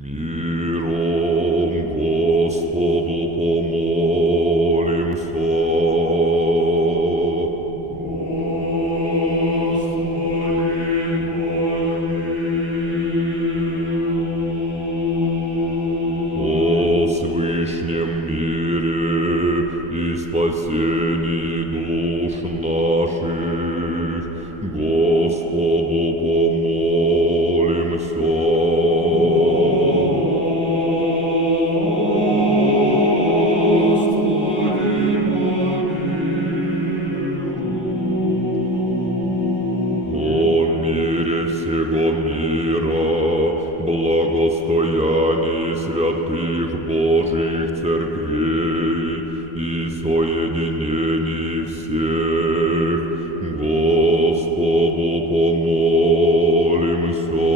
Миром Господу помолимся. О свышнем мире и спасении душ наших Господу всего мира, благостоянии святых Божьих церквей и соединении всех, Господу помолимся.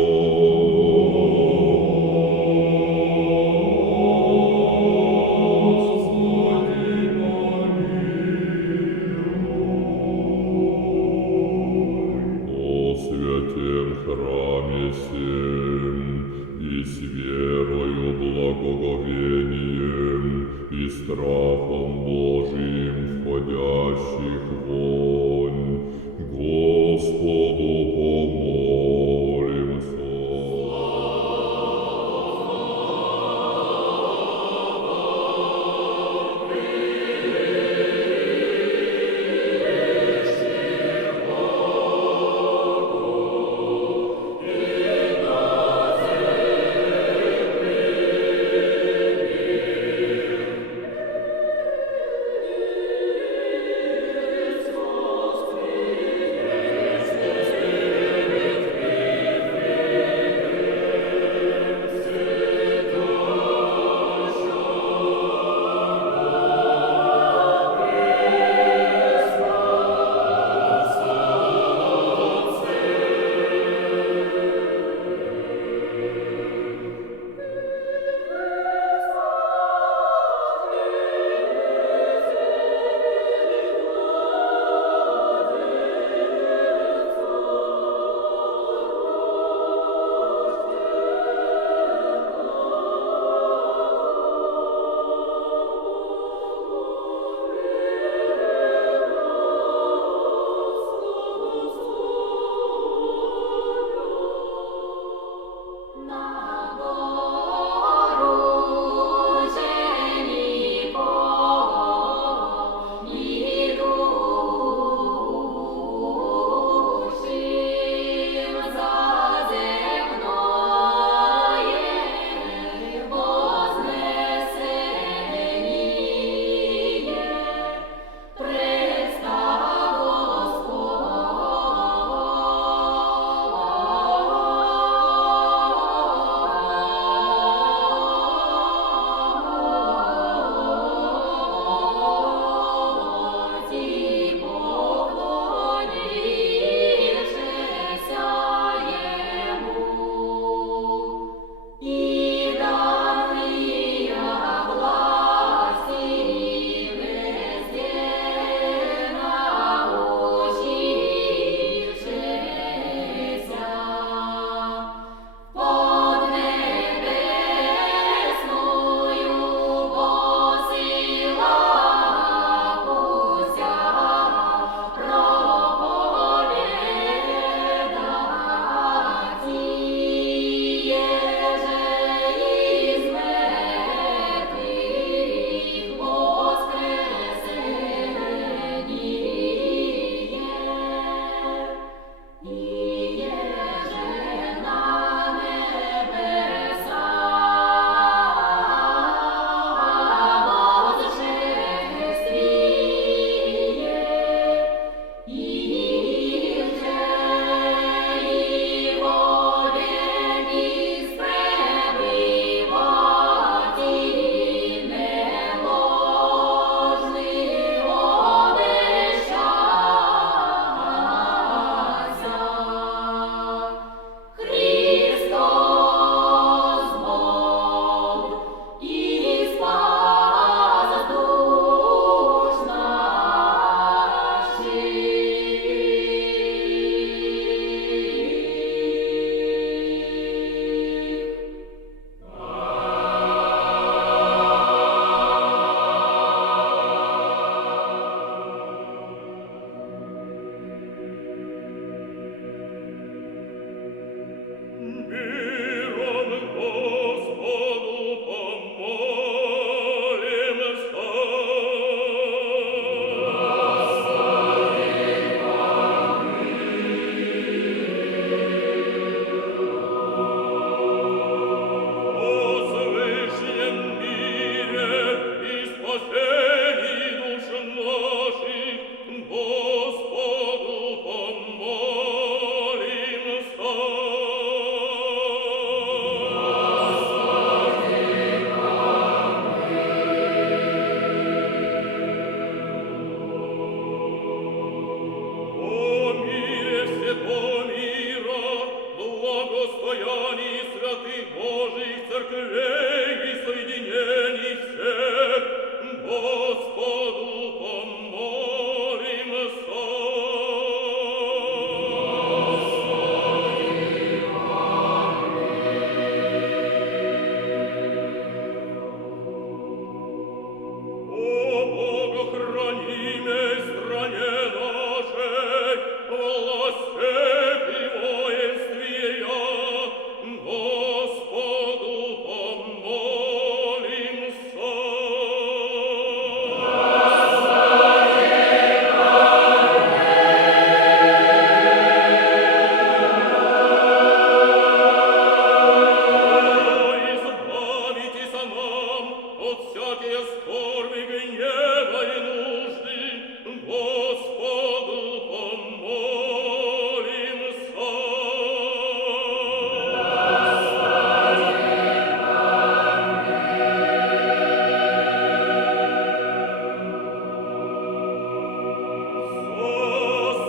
Святем храме сем, и с верою, благоговением и страхом Божиим входящих вонь, Господу помолимся. церквей и соединений всех, Господу помолимся. О богохранимой стране нашей, властях и воинстве я, Господу помолимся. Избавитесь нам от всякие скорби, гнева и нужды, Господу помолимся.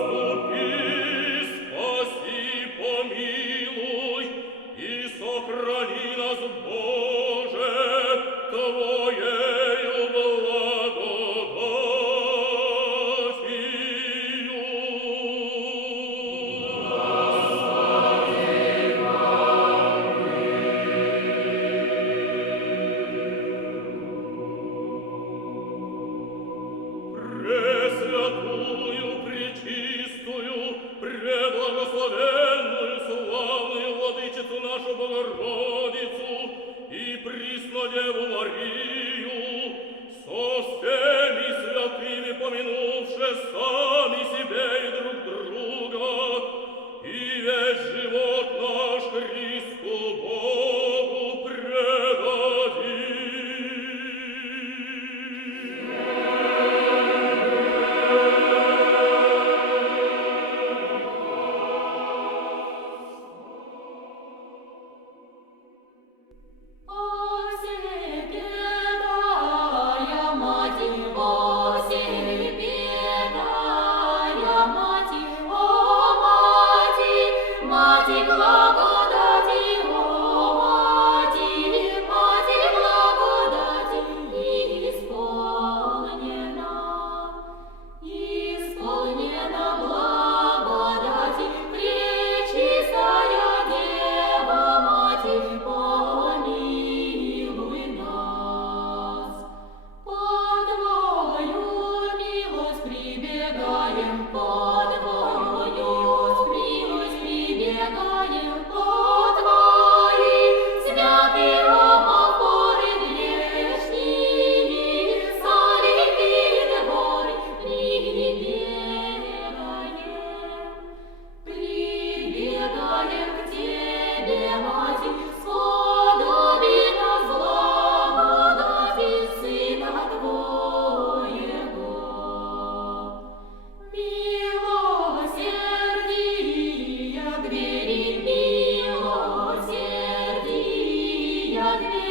Заступи, спаси, помилуй и сохрани нас, Боже, Твоею благодатью. Пресвятую, пречистую, преблагословенную, славную Владычицу нашу Богородицу и Преснодеву Марию, со всеми святыми помянувши сами себя и друг друга, и весь живот наш Христу Богу предадим. Пресвятая Матерь, Пресвятая Матерь, о Матерь, Матерь благодати, о Матерь, Матерь благодати, исполнена благодати, пречистая Дева Матерь, помилуй нас. Под Твою милость прибегаем, под Твою милость прибегаем, под Твои святые опоры грешные, солевит горы прибегаем к Тебе, Матерь, сподоби нас благодати Сына Твоего. Милосердия двери, милосердия двери,